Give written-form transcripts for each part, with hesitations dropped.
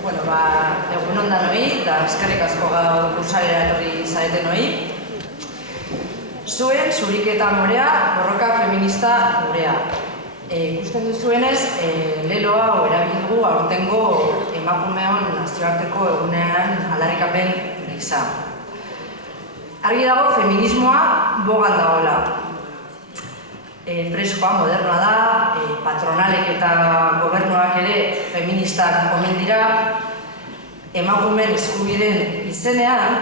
Egun ondan hoi, eta eskerrik asko gaur kursalera etorri zareten hoi. Zuen zuriketa morea, borroka feminista gurea. Ikusten duzuenez, lelo hau erabilgu aurtengo emakumeon nazioarteko egunean aldarrikapen gisa. Argi dago feminismoa bogan dagoela. Freskoa, modernoa da, patronalek eta gobernuak ere feministak omen dira, emakumeen eskubideen izenean,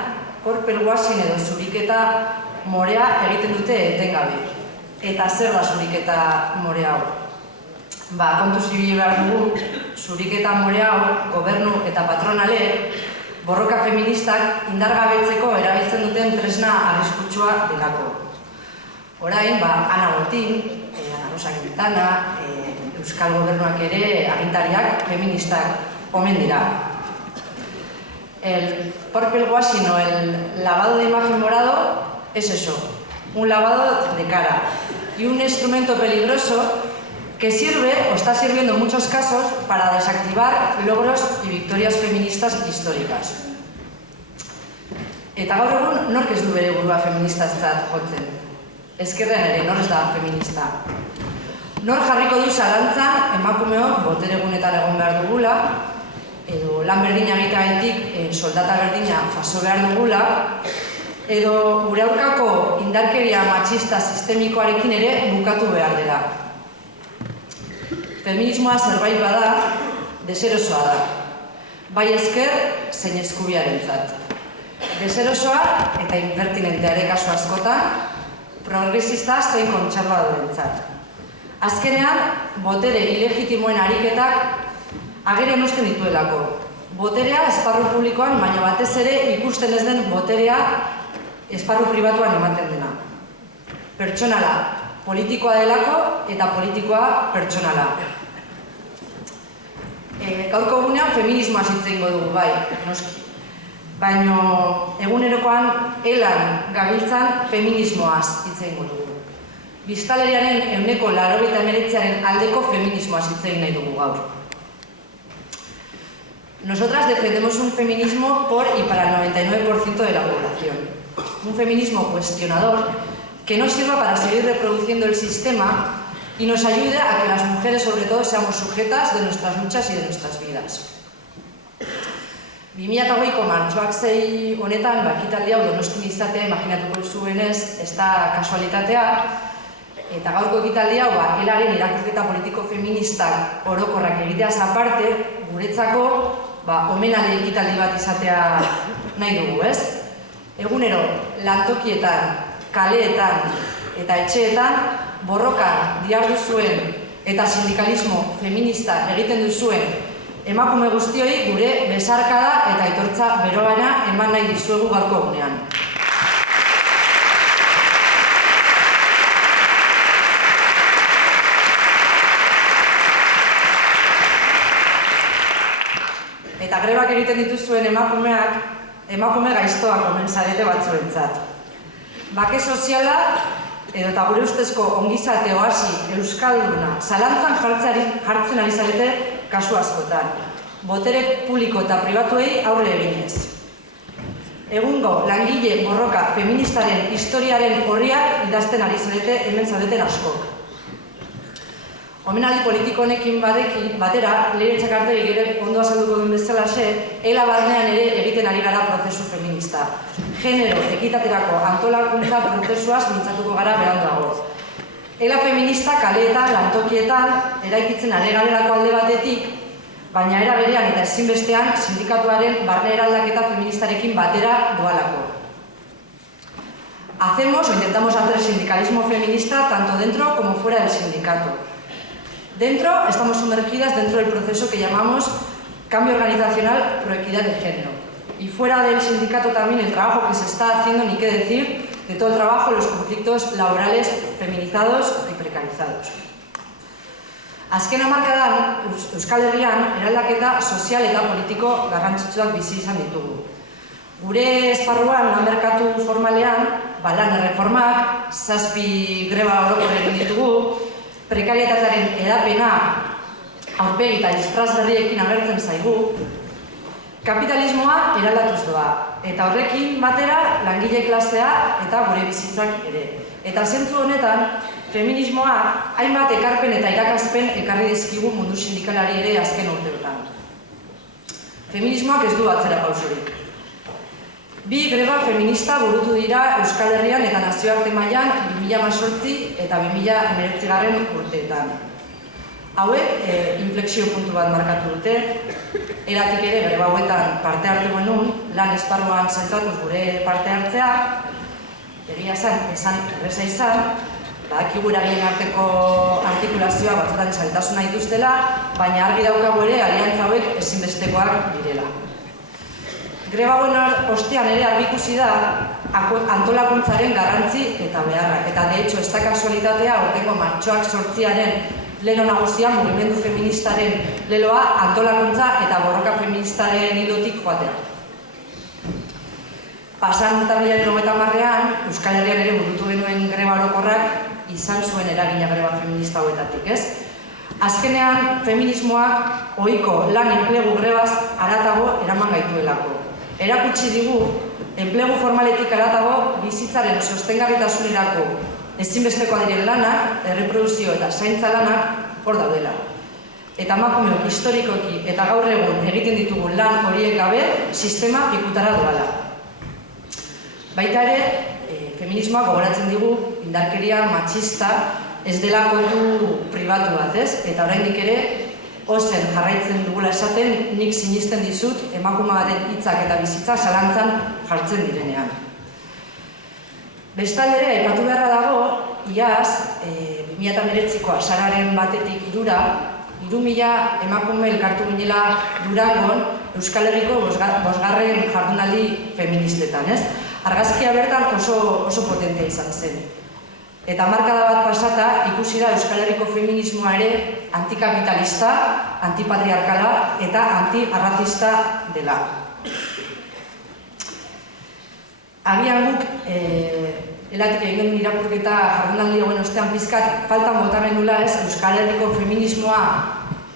korpel guasin edo zuriketa morea egiten dute etengabe. Eta zer da zuriketa more hau? Kontu zibili behar dugu, zuriketa more hau gobernu eta patronalek borroka feministak indargabetzeko erabiltzen duten tresna arriskutsua delako. Orain, Ana Botín, Ana Rosa Quintana, Euskal Gobernuak ere agintariak feministak omen dira. El purple washing o el lavado de imagen morado es eso, un lavado de cara y un instrumento peligroso que sirve o está sirviendo en muchos casos para desactivar logros y victorias feministas históricas. Eta gaur egun nork ez du bere burua feministatzat jotzen? Ezkerrean ere, nor ez da feminista. Nor jarriko du zalantzan emakumeok boteregunetan egon behar dugula, edo lan berdina egiteagatik soldata berdina jaso behar dugula, edo gure aurkako indarkeria matxista sistemikoarekin ere bukatu behar dela. Feminismoa zerbait bada, deserosoa da. Bai ezker, zein eskubiarentzat. Deserosoa eta inpertinentea ere kasu askotan, progresista zein kontserbadorentzat. Azkenean, botere ilegitimoen ariketak agerian uzten dituelako. Boterea esparru publikoan, baina batez ere ikusten ez den boterea esparru pribatuan ematen dena. Pertsonala politikoa delako eta politikoa pertsonala. Gaurko egunean feminismoa hitz egingo dugu, bai, noski. Baina egunerokoan elan gabiltzan feminismoaz hitz egingo dugu. Biztanleriaren 89% aldeko feminismoaz hitz egin nahi dugu gaur. Nosotras defendemos un feminismo por y para el 99% de la población. Un feminismo cuestionador que no sirva para seguir reproduciendo el sistema y nos ayude a que las mujeres, sobre todo, seamos sujetas de nuestras luchas y de nuestras vidas. 2008ko martxoak 6 honetan, ekitaldi hau Donostin izatea imaginatuko zuenez, ez da kasualitatea, eta gaurko ekitaldi hau, elaren irakurketa politiko feministak orokorrak egiteaz aparte, guretzako, omenaldi ekitaldi bat izatea nahi dugu, ez? Egunero, lantokietan, kaleetan eta etxeetan, borroka diharduzuen eta sindikalismo feminista egiten duzuen emakume guztioi gure besarkada eta aitortza beroana eman nahi dizuegu gaurko egunean. Eta grebak egiten dituzuen emakumeak, emakume gaiztoak omen zarete batzuentzat. Bake soziala edo eta gure ustezko ongizate oasi euskalduna zalantzan jartzen ari zarete kasu askotan. Botere publiko eta pribatuei aurre eginez. Egungo langile borroka feministaren historiaren horriak idazten ari zarete hemen zaudeten askok. Omenaldi politiko honekin batera, Leire Kartegi ere ondo azalduko duen bezalaxe, ela barnean ere egiten ari gara prozesu feminista. Genero ekitaterako antolakuntza prozesuaz mintzatuko gara berandago. Ela feminista kaleetan, lantokietan, eraikitzen ari garelako alde batetik, baina era berean eta ezinbestean sindikatuaren barne eraldaketa feministarekin batera doalako. Hacemos o intentamos hacer sindicalismo feminista tanto dentro como fuera del sindicato. Dentro estamos sumergidas dentro del proceso que llamamos cambio organizacional pro equidad de género. Y fuera del sindicato también el trabajo que se está haciendo, ni qué decir, de todo el trabajo, los conflictos laborales feminizados y precarizados. Azken hamarkadan, Euskal Herrian, eraldaketa sozial eta politiko garrantzitsuak bizi izan ditugu. Gure esparruan, lan merkatu formalean, lan erreformak, 7 greba orokor egin ditugu, prekarietatearen edapena aurpegi eta disfraz berriekin agertzen zaigu, Kapitalismoa eralatuz doa, eta horrekin batera langile klasea eta gure bizitzak ere. Eta zentzu honetan, feminismoak hainbat ekarpen eta irakaspen ekarri dizkigu mundu sindikalari ere azken urteotan. Feminismoak ez du atzera pausorik. 2 greba feminista burutu dira Euskal Herrian eta nazioarte mailan 2018 eta 2019 urteetan. Hauek inflexio puntu bat markatu dute, eratik ere greba hauetan parte hartu genuen, lan esparruan zentratuz gure parte hartzea, egia esan erreza izan, badakigu eragileen arteko artikulazioa batzutan zailtasuna dituztela, baina argi daukagu ere aliantza hauek ezinbestekoak direla. Greba hauen ostean ere argi ikusi da antolakuntzaren garrantzi eta beharra, eta de hecho ez da kasualitatea aurtengo martxoak 8 lelo nagusia mugimendu feministaren leloa antolakuntza eta borroka feministaren ildotik joatea. Pasan urtarrilaren 30ean, Euskal Herrian ere burutu genuen greba orokorrak izan zuen eragina greba feminista hauetatik, ez? Azkenean, feminismoak ohiko lan enplegu grebaz haratago eraman gaituelako. Erakutsi digu, enplegu formaletik haratago bizitzaren sostengarritasunerako ezinbestekoa diren lanak, erreproduzio eta zaintza lanak hor daudela. Eta emakumeok historikoki eta gaur egun egiten ditugun lan horiek gabe sistema pikutara doala. Baita ere, feminismoak gogoratzen digu indarkeria matxista ez dela kontu pribatu bat, ez? Eta oraindik ere, ozen jarraitzen dugula esaten, nik sinisten dizut emakume baten hitzak eta bizitza zalantzan jartzen direnean. Bestalde ere, aipatu beharra dago, iaz, 2019ko azararen batetik 3.000 emakume elkartu ginela Durangon Euskal Herriko 5. jardunaldi feministetan, ez? Argazkia bertan oso potentea izan zen. Eta hamarkada bat pasata ikusi da Euskal Herriko feminismoa ere antikapitalista, antipatriarkala eta antiarrazista dela. Agian guk, elatik egin irakurketa jardunaldi hauen ostean pizkat faltan bota genula, ez, Euskal Herriko feminismoa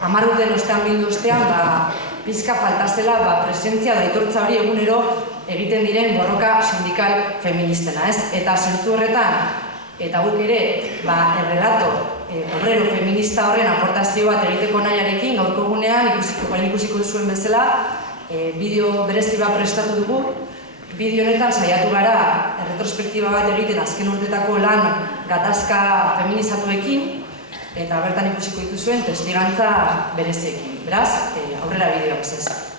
10 urteen ostean bildu ostean, pizka falta zela presentzia da aitortza hori egunero egiten diren borroka sindikal feministena, ez? Eta zentzu horretan, eta guk ere, errelato obrero feminista horren aportazio bat egiteko nahiarekin, gaurko egunean, ikusiko duzuen bezala, bideo berezi bat prestatu dugu. Bideo honetan saiatu gara retrospektiba bat egiten azken urtetako lan gatazka feminizatuekin, eta bertan ikusiko dituzuen testigantza bereziekin. Beraz, aurrera bideoak ez.